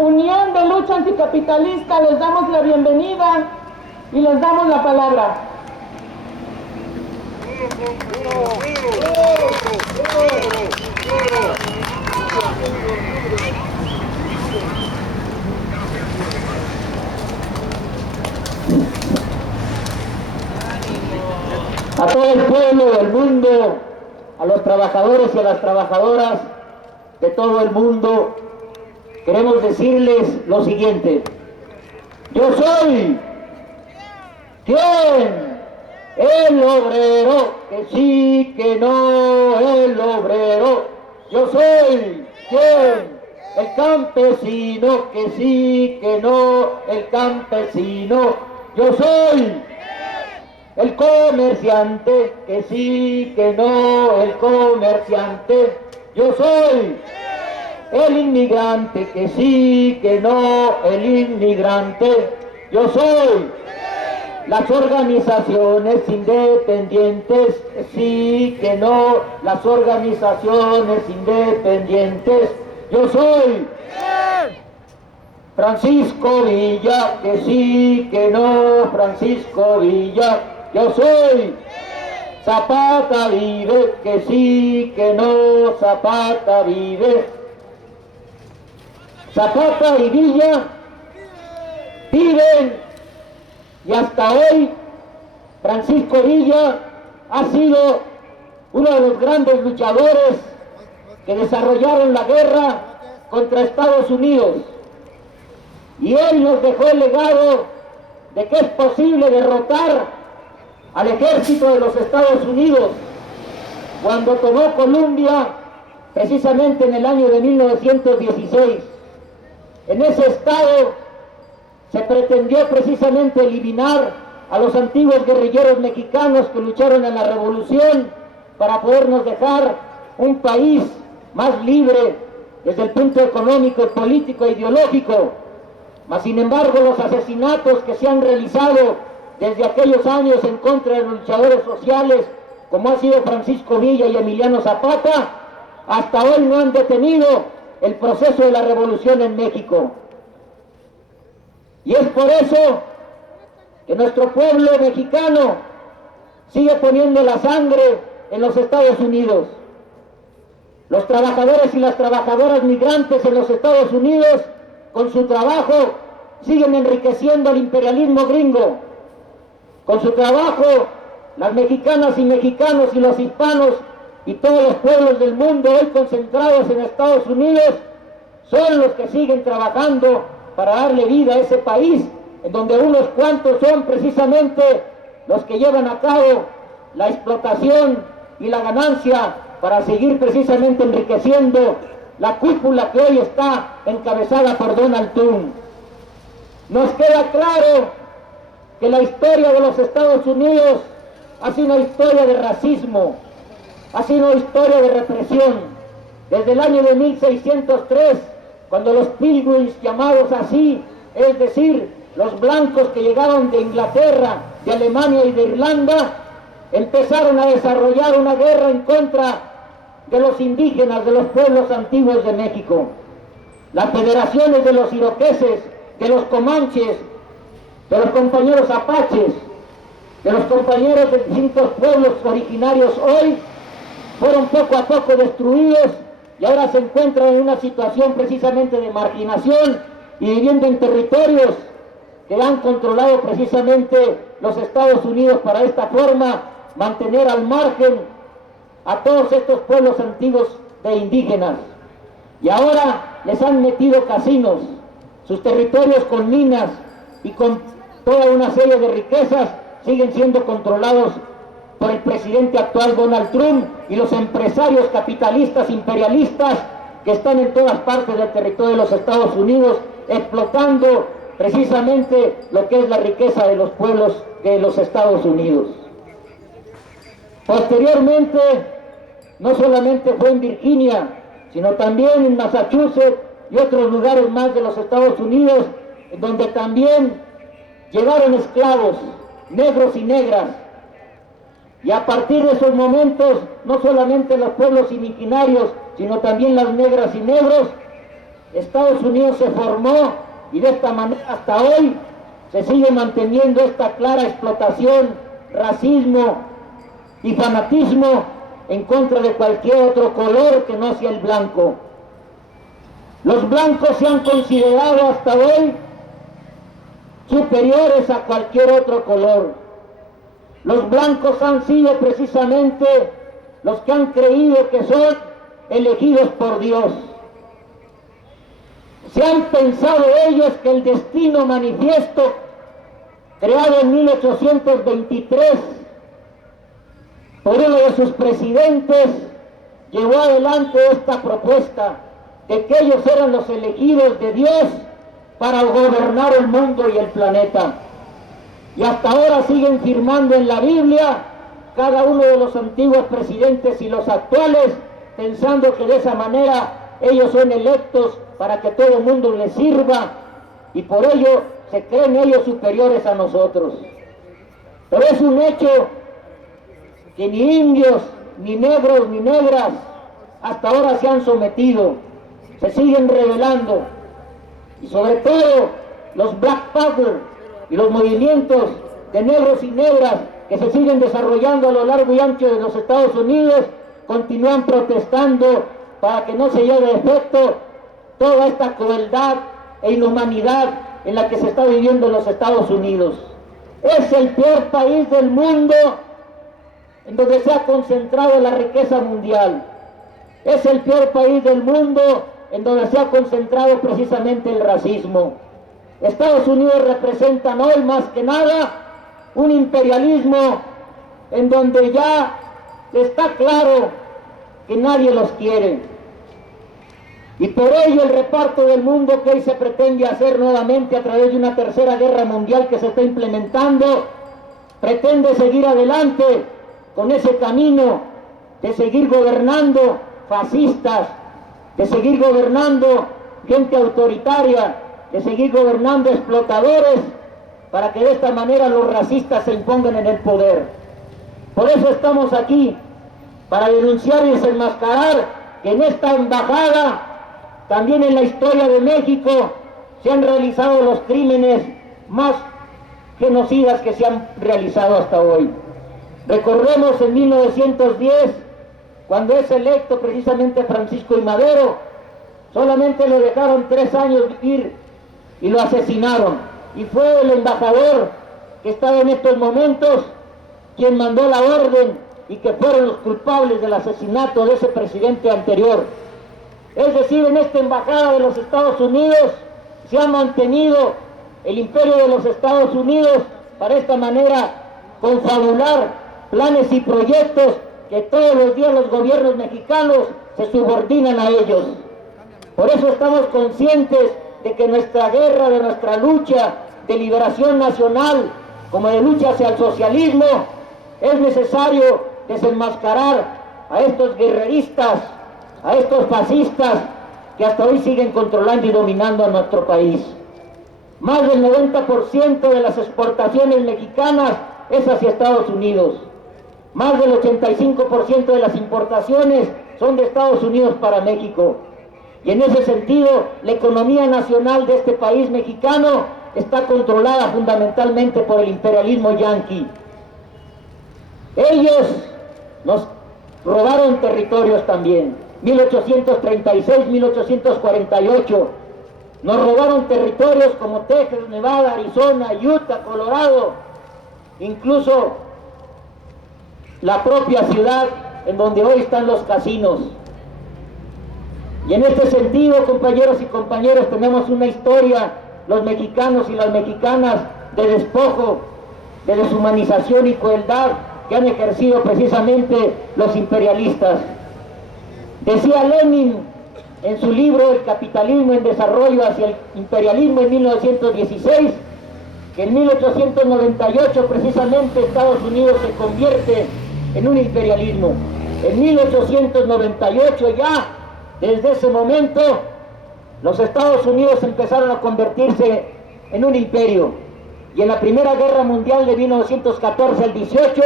Unión de Lucha Anticapitalista les damos la bienvenida y les damos la palabra. A todo el pueblo del mundo, a los trabajadores y a las trabajadoras de todo el mundo, queremos decirles lo siguiente. Yo soy, ¿quién? El obrero, que sí, que no, el obrero. Yo soy, ¿quién? El campesino, que sí, que no, el campesino. Yo soy el comerciante, que sí, que no, el comerciante. Yo soy el inmigrante, que sí, que no, el inmigrante. Yo soy las organizaciones independientes, que sí, que no, las organizaciones independientes. Yo soy Francisco Villa, que sí, que no, Francisco Villa. Yo soy Zapata vive, que sí, que no, Zapata vive. Zapata y Villa viven, y hasta hoy Francisco Villa ha sido uno de los grandes luchadores que desarrollaron la guerra contra Estados Unidos. Y él nos dejó el legado de que es posible derrotar al ejército de los Estados Unidos. Cuando tomó Colombia, precisamente en el año de 1916, en ese estado se pretendió precisamente eliminar a los antiguos guerrilleros mexicanos que lucharon en la revolución para podernos dejar un país más libre desde el punto económico, político e ideológico. Mas sin embargo, los asesinatos que se han realizado desde aquellos años en contra de los luchadores sociales, como ha sido Francisco Villa y Emiliano Zapata, hasta hoy no han detenido el proceso de la revolución en México. Y es por eso que nuestro pueblo mexicano sigue poniendo la sangre en los Estados Unidos. Los trabajadores y las trabajadoras migrantes en los Estados Unidos, con su trabajo, siguen enriqueciendo al imperialismo gringo. Con su trabajo, las mexicanas y mexicanos y los hispanos y todos los pueblos del mundo hoy concentrados en Estados Unidos son los que siguen trabajando para darle vida a ese país, en donde unos cuantos son precisamente los que llevan a cabo la explotación y la ganancia para seguir precisamente enriqueciendo la cúpula que hoy está encabezada por Donald Trump. Nos queda claro que la historia de los Estados Unidos ha sido una historia de racismo, ha sido una historia de represión. Desde el año de 1603, cuando los Pilgrims, llamados así, es decir, los blancos que llegaron de Inglaterra, de Alemania y de Irlanda, empezaron a desarrollar una guerra en contra de los indígenas, de los pueblos antiguos de México. Las federaciones de los iroqueses, de los comanches, de los compañeros apaches, de los compañeros de distintos pueblos originarios hoy, fueron poco a poco destruidos y ahora se encuentran en una situación precisamente de marginación y viviendo en territorios que han controlado precisamente los Estados Unidos para de esta forma mantener al margen a todos estos pueblos antiguos de indígenas. Y ahora les han metido casinos, sus territorios con minas y con toda una serie de riquezas siguen siendo controlados por el presidente actual Donald Trump y los empresarios capitalistas imperialistas que están en todas partes del territorio de los Estados Unidos explotando precisamente lo que es la riqueza de los pueblos de los Estados Unidos. Posteriormente, no solamente fue en Virginia, sino también en Massachusetts y otros lugares más de los Estados Unidos, en donde también llegaron esclavos, negros y negras. Y a partir de esos momentos, no solamente los pueblos originarios, sino también las negras y negros, Estados Unidos se formó y de esta manera hasta hoy se sigue manteniendo esta clara explotación, racismo y fanatismo en contra de cualquier otro color que no sea el blanco. Los blancos se han considerado hasta hoy superiores a cualquier otro color. Los blancos han sido precisamente los que han creído que son elegidos por Dios. Se han pensado ellos que el destino manifiesto, creado en 1823 por uno de sus presidentes, llevó adelante esta propuesta de que ellos eran los elegidos de Dios para gobernar el mundo y el planeta. Y hasta ahora siguen firmando en la Biblia cada uno de los antiguos presidentes y los actuales, pensando que de esa manera ellos son electos para que todo el mundo les sirva, y por ello se creen ellos superiores a nosotros. Pero es un hecho que ni indios, ni negros, ni negras hasta ahora se han sometido, se siguen rebelando, y sobre todo los Black Power y los movimientos de negros y negras que se siguen desarrollando a lo largo y ancho de los Estados Unidos continúan protestando para que no se lleve a efecto toda esta crueldad e inhumanidad en la que se está viviendo en los Estados Unidos. Es el peor país del mundo en donde se ha concentrado la riqueza mundial. Es el peor país del mundo en donde se ha concentrado precisamente el racismo. Estados Unidos representan hoy más que nada un imperialismo en donde ya está claro que nadie los quiere. Y por ello el reparto del mundo que hoy se pretende hacer nuevamente a través de una tercera guerra mundial que se está implementando, pretende seguir adelante con ese camino de seguir gobernando fascistas, de seguir gobernando gente autoritaria, de seguir gobernando explotadores, para que de esta manera los racistas se impongan en el poder. Por eso estamos aquí, para denunciar y desenmascarar que en esta embajada, también en la historia de México, se han realizado los crímenes más genocidas que se han realizado hasta hoy. Recordemos en 1910, cuando es electo precisamente Francisco I. Madero, solamente lo dejaron 3 años vivir y lo asesinaron. Y fue el embajador que estaba en estos momentos quien mandó la orden y que fueron los culpables del asesinato de ese presidente anterior. Es decir, en esta embajada de los Estados Unidos se ha mantenido el imperio de los Estados Unidos para esta manera confabular planes y proyectos que todos los días los gobiernos mexicanos se subordinan a ellos. Por eso estamos conscientes de que nuestra guerra, de nuestra lucha de liberación nacional, como de lucha hacia el socialismo, es necesario desenmascarar a estos guerreristas, a estos fascistas que hasta hoy siguen controlando y dominando a nuestro país. Más del 90% de las exportaciones mexicanas es hacia Estados Unidos. Más del 85% de las importaciones son de Estados Unidos para México. Y en ese sentido, la economía nacional de este país mexicano está controlada fundamentalmente por el imperialismo yanqui. Ellos nos robaron territorios también. 1836, 1848. Nos robaron territorios como Texas, Nevada, Arizona, Utah, Colorado, incluso la propia ciudad en donde hoy están los casinos. Y en este sentido, compañeros y compañeras, tenemos una historia, los mexicanos y las mexicanas, de despojo, de deshumanización y crueldad que han ejercido precisamente los imperialistas. Decía Lenin en su libro El capitalismo en desarrollo hacia el imperialismo en 1916, que en 1898 precisamente Estados Unidos se convierte en un imperialismo. En 1898 ya, desde ese momento, los Estados Unidos empezaron a convertirse en un imperio. Y en la Primera Guerra Mundial de 1914 al 18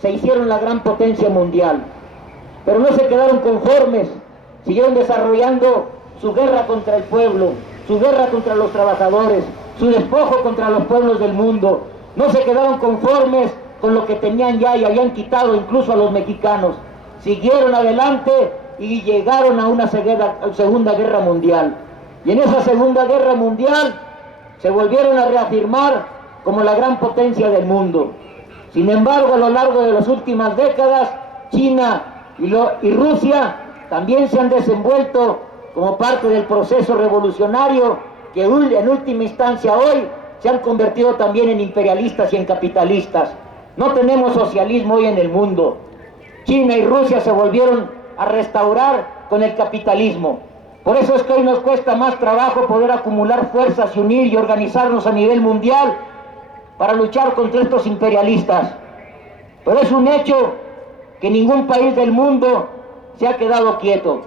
se hicieron la gran potencia mundial. Pero no se quedaron conformes, siguieron desarrollando su guerra contra el pueblo, su guerra contra los trabajadores, su despojo contra los pueblos del mundo. No se quedaron conformes con lo que tenían ya y habían quitado incluso a los mexicanos. Siguieron adelante y llegaron a una segunda guerra mundial. Y en esa segunda guerra mundial se volvieron a reafirmar como la gran potencia del mundo. Sin embargo, a lo largo de las últimas décadas, China y Rusia también se han desenvuelto como parte del proceso revolucionario que en última instancia hoy se han convertido también en imperialistas y en capitalistas. No tenemos socialismo hoy en el mundo. China y Rusia se volvieron a restaurar con el capitalismo. Por eso es que hoy nos cuesta más trabajo poder acumular fuerzas y unir y organizarnos a nivel mundial para luchar contra estos imperialistas. Pero es un hecho que ningún país del mundo se ha quedado quieto.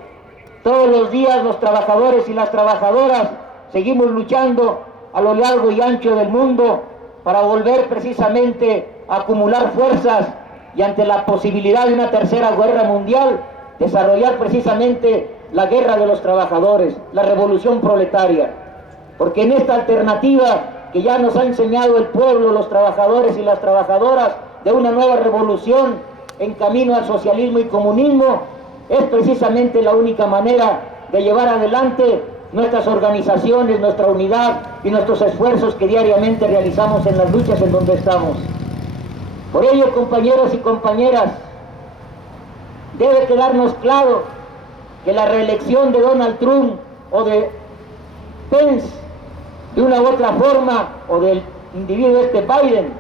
Todos los días los trabajadores y las trabajadoras seguimos luchando a lo largo y ancho del mundo para volver precisamente a acumular fuerzas y ante la posibilidad de una tercera guerra mundial, desarrollar precisamente la guerra de los trabajadores, la revolución proletaria. Porque en esta alternativa que ya nos ha enseñado el pueblo, los trabajadores y las trabajadoras, de una nueva revolución en camino al socialismo y comunismo, es precisamente la única manera de llevar adelante nuestras organizaciones, nuestra unidad y nuestros esfuerzos que diariamente realizamos en las luchas en donde estamos. Por ello, compañeros y compañeras, debe quedarnos claro que la reelección de Donald Trump o de Pence, de una u otra forma, o del individuo Biden,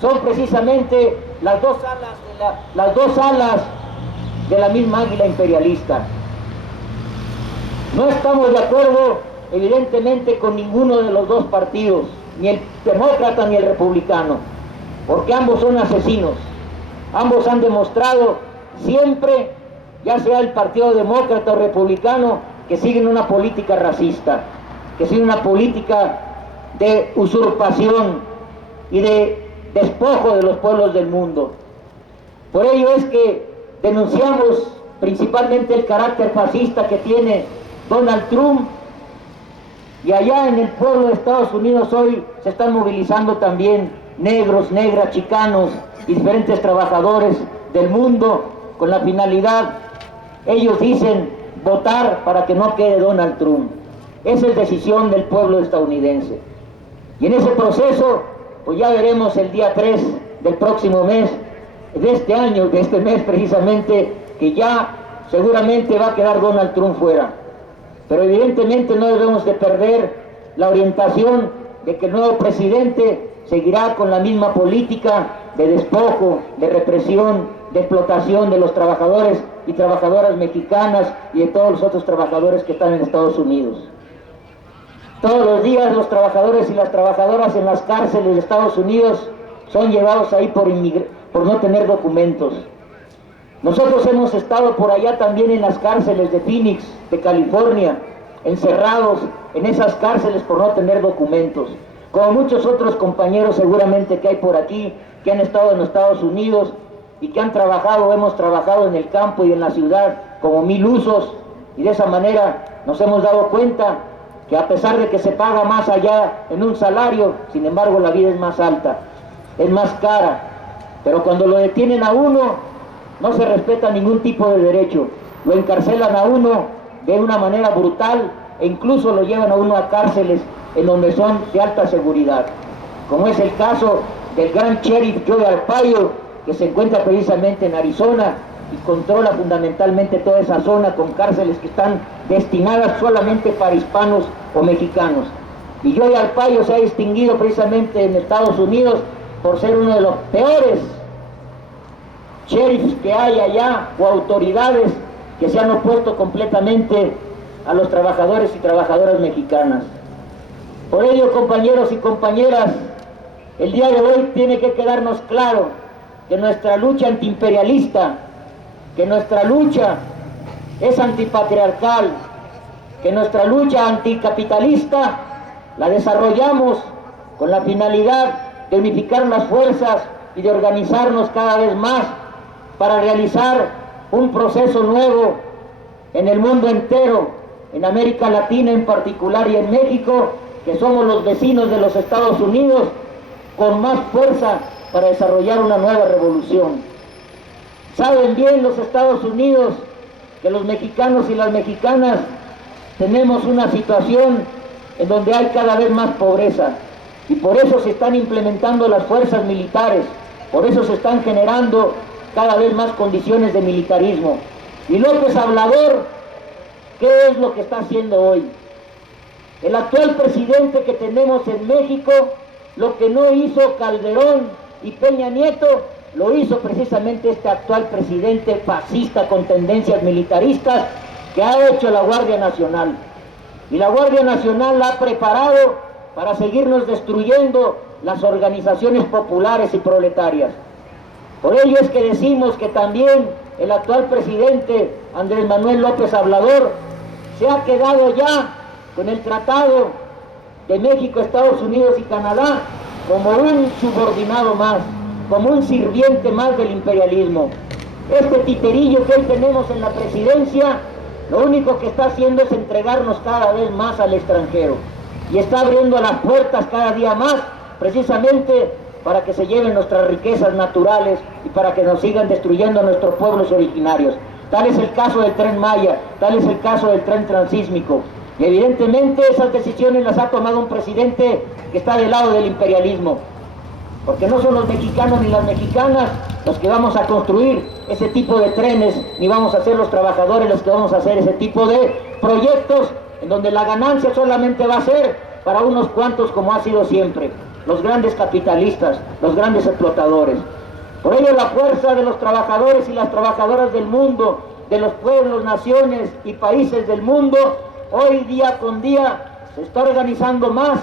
son precisamente las dos alas de la misma águila imperialista. No estamos de acuerdo, evidentemente, con ninguno de los dos partidos, ni el demócrata ni el republicano, porque ambos son asesinos. Ambos han demostrado siempre, ya sea el partido demócrata o republicano, que siguen una política racista, que siguen una política de usurpación y de despojo de los pueblos del mundo. Por ello es que denunciamos principalmente el carácter fascista que tiene Donald Trump, y allá en el pueblo de Estados Unidos hoy se están movilizando también negros, negras, chicanos y diferentes trabajadores del mundo con la finalidad, ellos dicen, votar para que no quede Donald Trump. Esa es decisión del pueblo estadounidense. Y en ese proceso, pues ya veremos el día 3 del próximo mes, de este año, de este mes precisamente, que ya seguramente va a quedar Donald Trump fuera. Pero evidentemente no debemos de perder la orientación de que el nuevo presidente seguirá con la misma política de despojo, de represión, de explotación de los trabajadores y trabajadoras mexicanas y de todos los otros trabajadores que están en Estados Unidos. Todos los días los trabajadores y las trabajadoras en las cárceles de Estados Unidos son llevados ahí por no tener documentos. Nosotros hemos estado por allá también en las cárceles de Phoenix, de California, encerrados en esas cárceles por no tener documentos. Como muchos otros compañeros seguramente que hay por aquí, que han estado en los Estados Unidos y que han trabajado, hemos trabajado en el campo y en la ciudad como 1000 usos, y de esa manera nos hemos dado cuenta que a pesar de que se paga más allá en un salario, sin embargo la vida es más alta, es más cara. Pero cuando lo detienen a uno, no se respeta ningún tipo de derecho, lo encarcelan a uno de una manera brutal e incluso lo llevan a uno a cárceles en donde son de alta seguridad, como es el caso del gran sheriff Joe Arpaio, que se encuentra precisamente en Arizona y controla fundamentalmente toda esa zona con cárceles que están destinadas solamente para hispanos o mexicanos. Y Joe Arpaio se ha distinguido precisamente en Estados Unidos por ser uno de los peores sheriffs que hay allá, o autoridades que se han opuesto completamente a los trabajadores y trabajadoras mexicanas. Por ello, compañeros y compañeras, el día de hoy tiene que quedarnos claro que nuestra lucha antiimperialista, que nuestra lucha es antipatriarcal, que nuestra lucha anticapitalista la desarrollamos con la finalidad de unificar las fuerzas y de organizarnos cada vez más para realizar un proceso nuevo en el mundo entero, en América Latina en particular y en México, que somos los vecinos de los Estados Unidos, con más fuerza para desarrollar una nueva revolución. Saben bien los Estados Unidos que los mexicanos y las mexicanas tenemos una situación en donde hay cada vez más pobreza, y por eso se están implementando las fuerzas militares, por eso se están generando cada vez más condiciones de militarismo. Y López Obrador, ¿qué es lo que está haciendo hoy? El actual presidente que tenemos en México, lo que no hizo Calderón y Peña Nieto, lo hizo precisamente este actual presidente fascista con tendencias militaristas que ha hecho la Guardia Nacional. Y la Guardia Nacional la ha preparado para seguirnos destruyendo las organizaciones populares y proletarias. Por ello es que decimos que también el actual presidente Andrés Manuel López Obrador se ha quedado ya con el Tratado de México, Estados Unidos y Canadá como un subordinado más, como un sirviente más del imperialismo. Este titerillo que hoy tenemos en la presidencia, lo único que está haciendo es entregarnos cada vez más al extranjero y está abriendo las puertas cada día más, precisamente para que se lleven nuestras riquezas naturales y para que nos sigan destruyendo a nuestros pueblos originarios. Tal es el caso del Tren Maya, tal es el caso del tren transísmico. Y evidentemente esas decisiones las ha tomado un presidente que está del lado del imperialismo, porque no son los mexicanos ni las mexicanas los que vamos a construir ese tipo de trenes, ni vamos a ser los trabajadores los que vamos a hacer ese tipo de proyectos en donde la ganancia solamente va a ser para unos cuantos, como ha sido siempre, los grandes capitalistas, los grandes explotadores. Por ello la fuerza de los trabajadores y las trabajadoras del mundo, de los pueblos, naciones y países del mundo, hoy día con día se está organizando más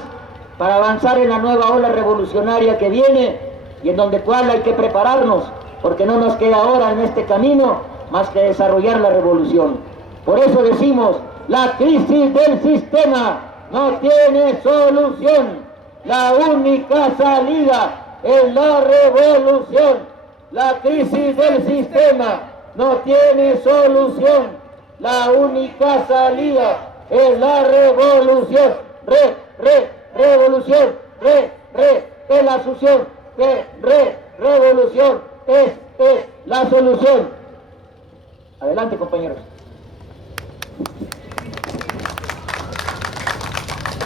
para avanzar en la nueva ola revolucionaria que viene y en donde cual hay que prepararnos, porque no nos queda ahora en este camino más que desarrollar la revolución. Por eso decimos, la crisis del sistema no tiene solución, la única salida es la revolución. La crisis del sistema no tiene solución, la única salida es la revolución. Revolución, es la solución, revolución, es la solución. Adelante, compañeros.